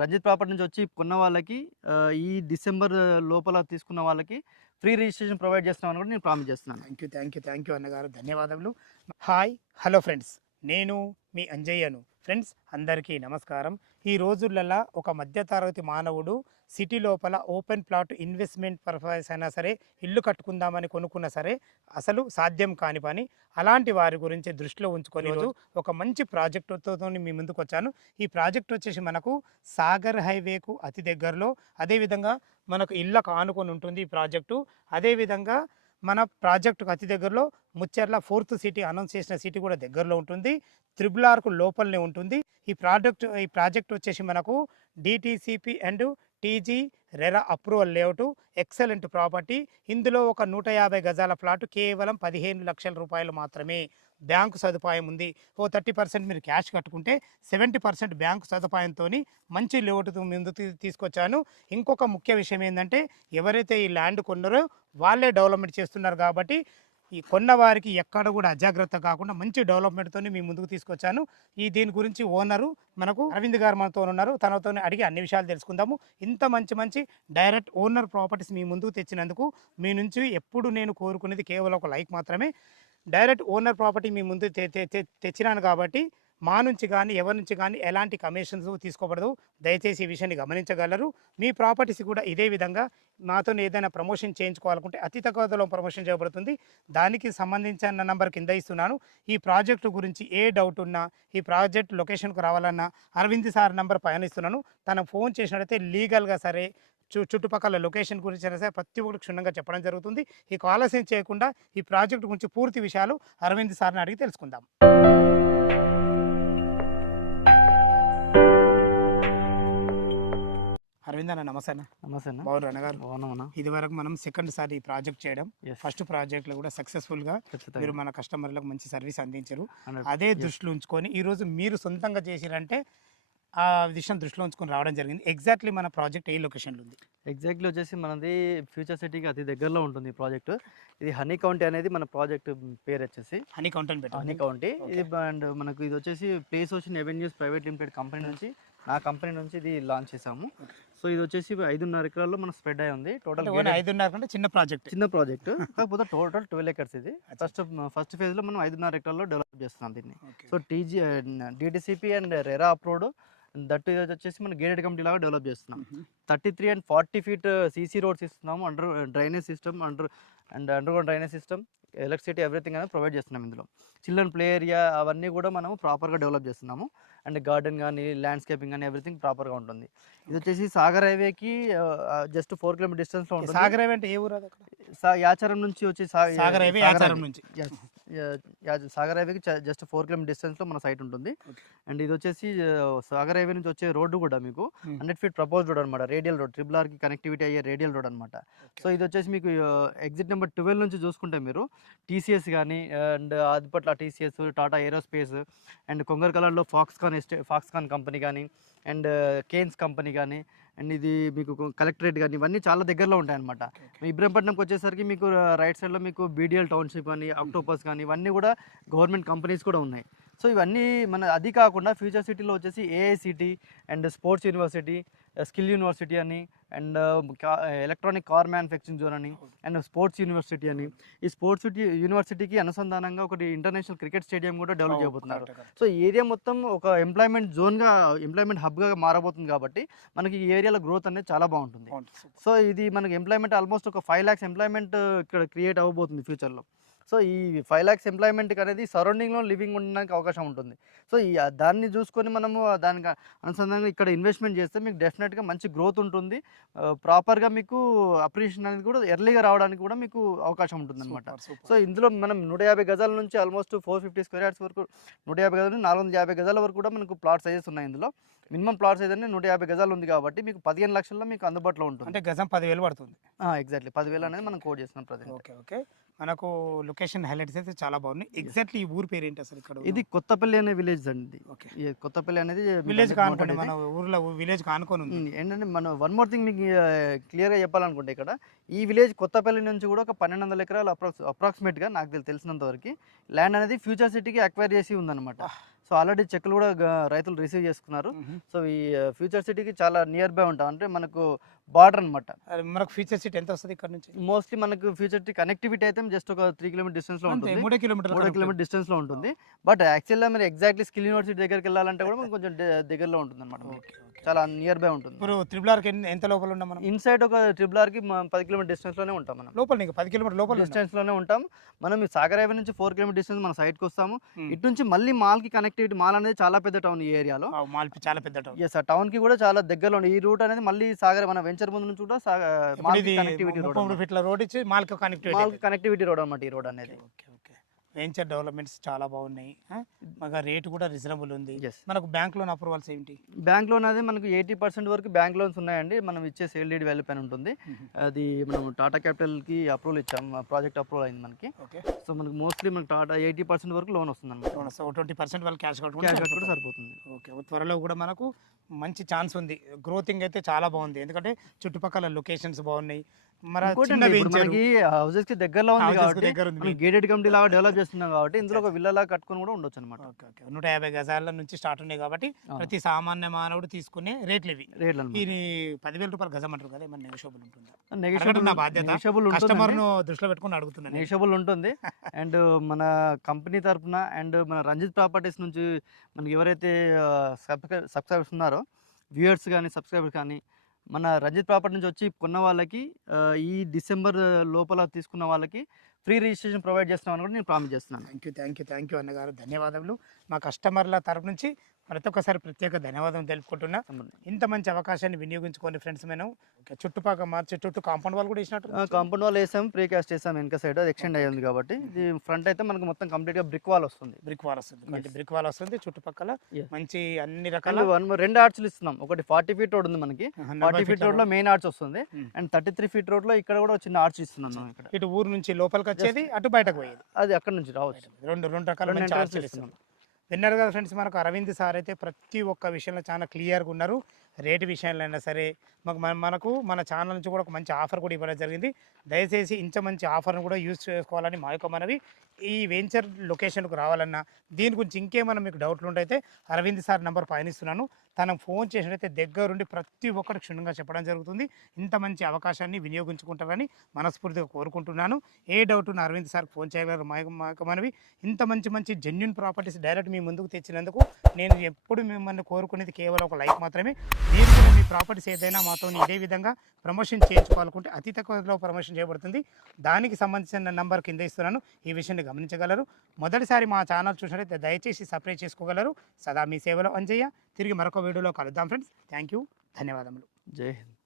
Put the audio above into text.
Ranjith property నుంచి వచ్చి కొన్న వాళ్ళకి ఈ డిసెంబర్ లోపల తీసుకున్న వాళ్ళకి ఫ్రీ రిజిస్ట్రేషన్ ప్రొవైడ్ చేస్తున్నామని కూడా నేను ప్రామిస్ చేస్తున్నాను. థ్యాంక్ యూ అన్నగారు, ధన్యవాదములు. హాయ్ హలో ఫ్రెండ్స్, నేను మీ అంజయ్యను. ఫ్రెండ్స్ అందరికీ నమస్కారం. ఈ రోజులలో ఒక మధ్యతరగతి మానవుడు సిటీ లోపల ఓపెన్ ప్లాట్ ఇన్వెస్ట్మెంట్ పర్పస్ అయినా సరే ఇల్లు కట్టుకుందామని కొనుక్కున్నా సరే అసలు సాధ్యం కాని పని. అలాంటి వారి గురించి దృష్టిలో ఉంచుకొని రోజు ఒక మంచి ప్రాజెక్టుతో మీ ముందుకు వచ్చాను. ఈ ప్రాజెక్ట్ వచ్చేసి మనకు సాగర్ హైవేకు అతి దగ్గరలో, అదేవిధంగా మనకు ఇళ్ళకు ఆనుకొని ఉంటుంది ఈ ప్రాజెక్టు. అదేవిధంగా మన ప్రాజెక్టుకు అతి దగ్గరలో ముచ్చెర్ల 4th సిటీ అనౌన్స్ చేసిన సిటీ కూడా దగ్గరలో ఉంటుంది. త్రిబుల్ లోపలనే ఉంటుంది. ఈ ప్రాజెక్ట్ వచ్చేసి మనకు DTCP and TG RERA approval layout, excellent property. ఇందులో ఒక 150 గజాల ప్లాట్ కేవలం 15 లక్షల రూపాయలు మాత్రమే. బ్యాంకు సదుపాయం ఉంది. 30% మీరు క్యాష్ కట్టుకుంటే 70% బ్యాంకు సదుపాయంతో మంచి లేఅవుట్ ముందుకు తీసుకొచ్చాను. ఇంకొక ముఖ్య విషయం ఏంటంటే, ఎవరైతే ఈ ల్యాండ్ కొన్నారో వాళ్ళే డెవలప్మెంట్ చేస్తున్నారు కాబట్టి ఈ కొన్న వారికి ఎక్కడ కూడా అజాగ్రత్త కాకుండా మంచి డెవలప్మెంట్తో మీ ముందుకు తీసుకొచ్చాను. దీని గురించి ఓనరు మనకు అరవింద్ గారు మనతో ఉన్నారు. తనతో అడిగి అన్ని విషయాలు తెలుసుకుందాము. ఇంత మంచి డైరెక్ట్ ఓనర్ ప్రాపర్టీస్ మీ ముందుకు తెచ్చినందుకు మీ నుంచి ఎప్పుడు నేను కోరుకునేది కేవలం ఒక లైక్ మాత్రమే. డైరెక్ట్ ఓనర్ ప్రాపర్టీ మీ ముందు తెచ్చినాను కాబట్టి మా నుంచి కానీ ఎవరి నుంచి కానీ ఎలాంటి కమిషన్స్ తీసుకోబడదు. దయచేసి ఈ విషయాన్ని గమనించగలరు. మీ ప్రాపర్టీస్ కూడా ఇదే విధంగా మాతో ఏదైనా ప్రమోషన్ చేయించుకోవాలనుకుంటే అతి తక్కువ ధరలో ప్రమోషన్ చేయబడుతుంది. దానికి సంబంధించిన నంబర్ కింద ఇస్తున్నాను. ఈ ప్రాజెక్టు గురించి ఏ డౌట్ ఉన్నా, ఈ ప్రాజెక్ట్ లొకేషన్కు రావాలన్నా అరవింద్ సార్ నంబర్ పైన ఇస్తున్నాను. తనకు ఫోన్ చేసినట్లయితే లీగల్గా సరే చుట్టుపక్కల లొకేషన్ గురించి అయినా సరే ప్రతి ఒక్కరికి క్షుణ్ణంగా చెప్పడం జరుగుతుంది. ఈ ఆలస్యం చేయకుండా ఈ ప్రాజెక్టు గురించి పూర్తి విషయాలు అరవింద్ సార్ని అడిగి తెలుసుకుందాం. అరవింద్ అన్న నమస్తే అన్న. నమస్తే అన్న. బాగున్నారు అన్నగారు? బాగున్నామన్నా. ఇది వరకు మనం సెకండ్ సారి ఈ ప్రాజెక్ట్ చేయడం. ఫస్ట్ ప్రాజెక్ట్లో కూడా సక్సెస్ఫుల్గా మీరు మన కస్టమర్లకు మంచి సర్వీస్ అందించారు. అదే దృష్టిలో ఉంచుకొని ఈరోజు మీరు సొంతంగా చేసిరంటే ఆ విషయం దృష్టిలో ఉంచుకొని రావడం జరిగింది. ఎగ్జాక్ట్లీ మన ప్రాజెక్ట్ ఏ లొకేషన్లో ఉంది? ఎగ్జాక్ట్లీ వచ్చేసి మనది ఫ్యూచర్ సిటీకి అతి దగ్గరలో ఉంటుంది ఈ ప్రాజెక్టు. ఇది హనీ కౌంటీ అనేది మన ప్రాజెక్ట్ పేరు వచ్చేసి హనీ కౌంటీ. ఇది అండ్ మనకు ఇది వచ్చేసి place ocean avenues private limited company నుంచి, నా కంపెనీ నుంచి ఇది లాంచ్ చేసాము. సో ఇది వచ్చేసి 5.5 ఎకరాల్లో మనం స్ప్రెడ్ అయి ఉంది. టోటల్ 5.5 అంటే చిన్న ప్రాజెక్ట్ కాకపోతే టోటల్ 12 ఎకర్స్. ఇది ఫస్ట్ ఫేజ్ లో మనం 5.5 ఎకరాల్లో డెవలప్ చేస్తున్నాం దీన్ని. So DTCP and RERA approved that ఇది వచ్చేసి మనం గేటెడ్ కమిటీ లాగా డెవలప్ చేస్తున్నాం. 33 and 40 feet సీసీ రోడ్స్ ఇస్తున్నాము. Drainage system, underground drainage system, electricity everything అనేది ప్రొవైడ్ చేస్తున్నాం. ఇందులో చిల్డ్రన్ ప్లే ఏరియా అవన్నీ కూడా మనము ప్రాపర్గా డెవలప్ చేస్తున్నాము. అండ్ గార్డెన్ కానీ ల్యాండ్స్కేపింగ్ కానీ ఎవ్రీథింగ్ ప్రాపర్గా ఉంటుంది. ఇది వచ్చేసి సాగర్ హైవేకి జస్ట్ 4 kilometer డిస్టెన్స్లో ఉంటుంది. సాగర్ హైవే అంటే ఏ ఊరు? యాచారం నుంచి వచ్చి సాగర్ హైవే యాచారం నుంచి సాగర్ హైవేకి జస్ట్ 4 kilometer డిస్టెన్స్లో మన సైట్ ఉంటుంది. అండ్ ఇది వచ్చేసి సాగర్ హైవే నుంచి వచ్చే రోడ్డు కూడా మీకు 100 feet ప్రపోజ్ రోడ్ అనమాట. రేడియల్ రోడ్, RRR కి కనెక్టివిటీ అయ్యే రేడియల్ రోడ్ అనమాట. సో ఇది వచ్చేసి మీకు ఎగ్జిట్ నెంబర్ 12 నుంచి చూసుకుంటే మీరు టీసీఎస్ కానీ, and Adibatla TCS, Tata Aerospace, and Kongar కలర్లో ఫాక్స్కాన్ కంపెనీ కానీ, అండ్ కేన్స్ కంపెనీ కానీ, అండ్ ఇది మీకు కలెక్టరేట్ కానీ, ఇవన్నీ చాలా దగ్గరలో ఉంటాయి అనమాట. ఇబ్రహీంపట్నంకి వచ్చేసరికి మీకు రైట్ సైడ్లో మీకు బీడిఎల్ టౌన్షిప్ కానీ, ఆక్టోపస్ కానీ, ఇవన్నీ కూడా గవర్నమెంట్ కంపెనీస్ కూడా ఉన్నాయి. సో ఇవన్నీ అది కాకుండా ఫ్యూచర్ సిటీలో వచ్చేసి AI city and sports university, skill university అని, and electronic car manufacturing zone అని, అండ్ స్పోర్ట్స్ యూనివర్సిటీ అని, ఈ స్పోర్ట్స్ యూనివర్సిటీకి అనుసంధానంగా ఒకటి ఇంటర్నేషనల్ క్రికెట్ స్టేడియం కూడా డెవలప్ చేయబోతున్నారు. సో ఈ ఏరియా మొత్తం ఒక ఎంప్లాయ్మెంట్ హబ్గా మారబోతుంది కాబట్టి మనకి ఈ ఏరియాలో గ్రోత్ అనేది చాలా బాగుంటుంది. సో ఇది మనకి ఎంప్లాయ్మెంట్ ఆల్మోస్ట్ ఒక 5 lakhs ఎంప్లాయ్మెంట్ ఇక్కడ క్రియేట్ అవ్వబోతుంది ఫ్యూచర్లో. సో ఈ 5 lakhs ఎంప్లాయ్మెంట్కి అనేది సరౌండింగ్లో లివింగ్ ఉండడానికి అవకాశం ఉంటుంది. సో దాన్ని చూసుకొని మనము దానికి అనుసంధానంగా ఇక్కడ ఇన్వెస్ట్మెంట్ చేస్తే మీకు డెఫినెట్గా మంచి గ్రోత్ ఉంటుంది. ప్రాపర్గా మీకు అప్రిషియేషన్ అనేది కూడా ఎర్లీగా రావడానికి కూడా మీకు అవకాశం ఉంటుంది అనమాట. సో ఇందులో మనం 150 గజాల నుంచి ఆల్మోస్ట్ 450 square yards వరకు, 150 గజాల నుంచి 450 గజాల వరకు కూడా మనకు ప్లాట్ సైజెస్ ఉన్నాయి. ఇందులో మినిమం ప్లాట్ సైజ్ అనేది 150 గజాలు ఉంది కాబట్టి మీకు 15 లక్షల్లో మీకు అందుబాటులో ఉంటుంది. అంటే గజం 10,000 పడుతుంది. ఎగ్జాక్ట్లీ 10,000 అనేది మనం కోడ్ చేస్తున్నాం ప్రజెంట్. ఓకే. మనకు లొకేషన్ హైలైట్స్ అయితే చాలా బాగున్నాయి. ఎగ్జాక్ట్లీ ఈ ఊరు పేరు ఏంటి అసలు? ఇక్కడ ఇది కొత్తపల్లి అనే విలేజ్ అండి. కొత్తపల్లి అనేది విలేజ్ కానుకోండి, మన ఊర్లో విలేజ్ కానుకొని ఉంది. ఏంటంటే మనం వన్ మోర్ థింగ్ మీకు క్లియర్గా చెప్పాలనుకుంటే, ఇక్కడ ఈ విలేజ్ కొత్తపల్లి నుంచి కూడా ఒక 1200 ఎకరాలు అప్రాక్సిమేట్గా నాకు తెలిసినంత వరకు ల్యాండ్ అనేది ఫ్యూచర్ సిటీకి అక్వైర్ చేసి ఉందన్నమాట. సో ఆల్రెడీ చెక్లు కూడా రైతులు రిసీవ్ చేసుకున్నారు. సో ఈ ఫ్యూచర్ సిటీకి చాలా నియర్ బై ఉంటాం, అంటే మనకు బార్డర్ అనమాట. మనకు ఫ్యూచర్ సిటీ ఎంత వస్తుంది ఇక్కడ నుంచి? మోస్ట్లీ మనకు ఫ్యూచర్ సిటీ కనెక్టివిటీ అయితే జస్ట్ ఒక 3 కిలోమీటర్ డిస్టెన్స్ లో ఉంటుంది, 3 కిలోమీటర్లు 3 కిలోమీటర్ డిస్టెన్స్ లో ఉంటుంది. బట్ యాక్చువల్గా మీరు ఎగ్జాక్ట్లీ స్కిల్ యూనివర్సిటీ దగ్గరికి వెళ్ళాలంటే కూడా మనకు కొంచెం దగ్గరలో ఉంటుంది అనమాట, చాలా నియర్ బై ఉంటుంది. ఇప్పుడు త్రిబుల్ ఆర్కి ఎంత లోపల ఉన్నాం మనం? ఇన్సైడ్ ఒక ట్రిపుల్ ఆర్కి 10 కిలోమీటర్ డిస్టెన్స్ లోనే ఉంటాం మనం, లోపల నీకు 10 కిలోమీటర్ లోపల డిస్టెన్స్ లోనే ఉంటాం మనం. ఈ సాగర్ హైవే నుంచి 4 కిలోమీటర్ డిస్టెన్స్ మన సైట్కి వస్తాము. ఇటు నుంచి మళ్ళీ మాల్ కి కనెక్టివిటీ, మాల్ అనేది చాలా పెద్ద టౌన్ ఈ ఏరియాలో. మాల్ చాలా పెద్ద టౌన్. ఎస్, ఆ టౌన్ కి కూడా చాలా దగ్గరలో ఉంది. ఈ రూట్ అనేది మళ్ళీ సాగర్ మన వెంచర్ ముందు నుంచి కూడా మాల్ కనెక్టివిటీ రోడ్, 30 ఫీట్ల రోడ్ ఇచ్చి మాల్ కనెక్టివిటీ రోడ్ అన్నమాట ఈ రోడ్ అనేది. వెంచర్ డెవలప్మెంట్స్ చాలా బాగున్నాయి, మాకు రేటు కూడా రీజనబుల్ ఉంది. Yes. మనకు బ్యాంక్ లోన్ అప్రూవల్స్ ఏంటి? బ్యాంక్ లోన్ అనేది మనకు 80% వరకు బ్యాంక్ లోన్స్ ఉన్నాయండి. మనం ఇచ్చే సేల్ డీడ్ వాల్యూ పైన ఉంటుంది. అది మనం టాటా క్యాపిటల్ కి అప్రూవల్ ఇచ్చాం, ప్రాజెక్ట్ అప్రూవల్ అయింది మనకి. సో మనకు మోస్ట్లీ మనకు టాటా 80% వరకు లోన్ వస్తుంది అనమాట. సో 20% వాళ్ళు క్యాష్ క్యాష్ కూడా సరిపోతుంది. ఓకే, త్వరలో కూడా మనకు మంచి ఛాన్స్ ఉంది. గ్రోతింగ్ అయితే చాలా బాగుంది, ఎందుకంటే చుట్టుపక్కల లొకేషన్స్ బాగున్నాయి. మనకి హౌసెస్ కి దగ్గరలో ఉంది కాబట్టి దగ్గర ఉంది. గేటెడ్ కమిటీ లాగా డెవలప్ చేస్తున్నాం కాబట్టి ఇందులో ఒక విల్లా లాగా కట్టుకొని కూడా ఉండొచ్చు అనమాట. 150 గజాల నుంచి స్టార్ట్ ఉన్నాయి కాబట్టి ప్రతి సామాన్య మానవుడు తీసుకునే రేట్లు ఇవి. ఇది 10,000 రూపాయలు గజం అంటారు కదా, ఏమన్నా నెగోషియబుల్ ఉంటుందా? నా బాధ్యత, కస్టమర్ ను దృష్టిలో పెట్టుకుని అడుగుతున్నాను. నెగోషియబుల్ ఉంటుంది. అండ్ మన కంపెనీ తరఫున అండ్ మన రంజిత్ ప్రాపర్టీస్ నుంచి మనకి ఎవరైతే సబ్స్క్రైబర్స్ ఉన్నారో, వ్యూయర్స్ కానీ సబ్స్క్రైబర్స్ కానీ, మన రంజిత్ ప్రాపర్టీ నుంచి వచ్చి కొన్న వాళ్ళకి ఈ డిసెంబర్ లోపల తీసుకున్న వాళ్ళకి ఫ్రీ రిజిస్ట్రేషన్ ప్రొవైడ్ చేస్తున్నామని కూడా నేను ప్రామిస్ చేస్తున్నాను. థ్యాంక్ యూ అన్నగారు, ధన్యవాదములు. మా కస్టమర్ల తరపు నుంచి ప్రతి ఒక్కసారి ప్రత్యేక ధన్యవాదం తెలుపుకుంటున్నా. ఇంత మంచి అవకాశాన్ని వినియోగించుకోండి ఫ్రెండ్స్. మేము చుట్టుపక్కల మార్చి చుట్టూ కాంపౌండ్ వాళ్ళు కూడా వేసినట్టు, కాంపౌండ్ వాల్ వేసాం, ప్రీ కాస్ట్ వేసాం వెనక సైడ్, అది ఎక్స్టెండ్ అయ్యింది కాబట్టి. ఇది ఫ్రంట్ అయితే మనకు మొత్తం కంప్లీట్ గా బ్రిక్ వాల్ వస్తుంది. బ్రిక్ వాల్ వస్తుంది చుట్టుపక్కల మంచి అన్ని రకాల. 2 ఆర్చ్లు ఇస్తున్నాం. ఒకటి 40 ఫీట్ రోడ్ ఉంది మనకి, 40 ఫీట్ రోడ్ లో మెయిన్ ఆర్చ్ వస్తుంది. అండ్ 33 ఫీట్ రోడ్ లో ఇక్కడ కూడా చిన్న ఆర్చ్ ఇస్తున్నాం. ఇక్కడ ఇటు ఊరు నుంచి లోపలికి వచ్చేది, అటు బయటకు పోయేది, అది అక్కడ నుంచి రావచ్చు. రెండు రకాల ఆర్చ్లు ఇస్తున్నాం. విన్నారు కదా ఫ్రెండ్స్, మనకు అరవింద్ సార్ అయితే ప్రతి ఒక్క విషయంలో చాలా క్లియర్గా ఉన్నారు. రేటు విషయంలో అయినా సరే మనకు మన ఛానల్ నుంచి కూడా ఒక మంచి ఆఫర్ కూడా ఇవ్వడం జరిగింది. దయచేసి ఇంత మంచి ఆఫర్ను కూడా యూజ్ చేసుకోవాలని మా యొక్క మనవి. ఈ వెంచర్ లొకేషన్కు రావాలన్నా దీని గురించి ఇంకేమైనా మీకు డౌట్లు ఉంటే అరవింద్ సార్ నెంబర్ పయనిస్తున్నాను, తనకు ఫోన్ చేసినట్లయితే దగ్గరుండి ప్రతి ఒక్కరికి క్షుణ్ణంగా చెప్పడం జరుగుతుంది. ఇంత మంచి అవకాశాన్ని వినియోగించుకుంటారని మనస్ఫూర్తిగా కోరుకుంటున్నాను. ఏ డౌట్ ఉన్న అరవింద్ సార్కి ఫోన్ చేయగలరు మా యొక్క మనవి. ఇంత మంచి జెన్యూన్ ప్రాపర్టీస్ డైరెక్ట్ మీ ముందుకు తెచ్చినందుకు నేను ఎప్పుడు మిమ్మల్ని కోరుకునేది కేవలం ఒక లైక్ మాత్రమే. మీరు కూడా మీ ప్రాపర్టీస్ ఏదైనా మాతో ఇదే విధంగా ప్రమోషన్ చేయించుకోవాలనుకుంటే అతి తక్కువలో ప్రమోషన్ చేయబడుతుంది. దానికి సంబంధించిన నంబర్ కింద ఇస్తున్నాను, ఈ విషయాన్ని గమనించగలరు. మొదటిసారి మా ఛానల్ చూసినట్లయితే దయచేసి సబ్స్క్రైబ్ చేసుకోగలరు. సదా మీ సేవలో అంజయ్య. తిరిగి మరొక వీడియోలో కలుద్దాం ఫ్రెండ్స్. థ్యాంక్ యూ, ధన్యవాదములు. జై హింద్.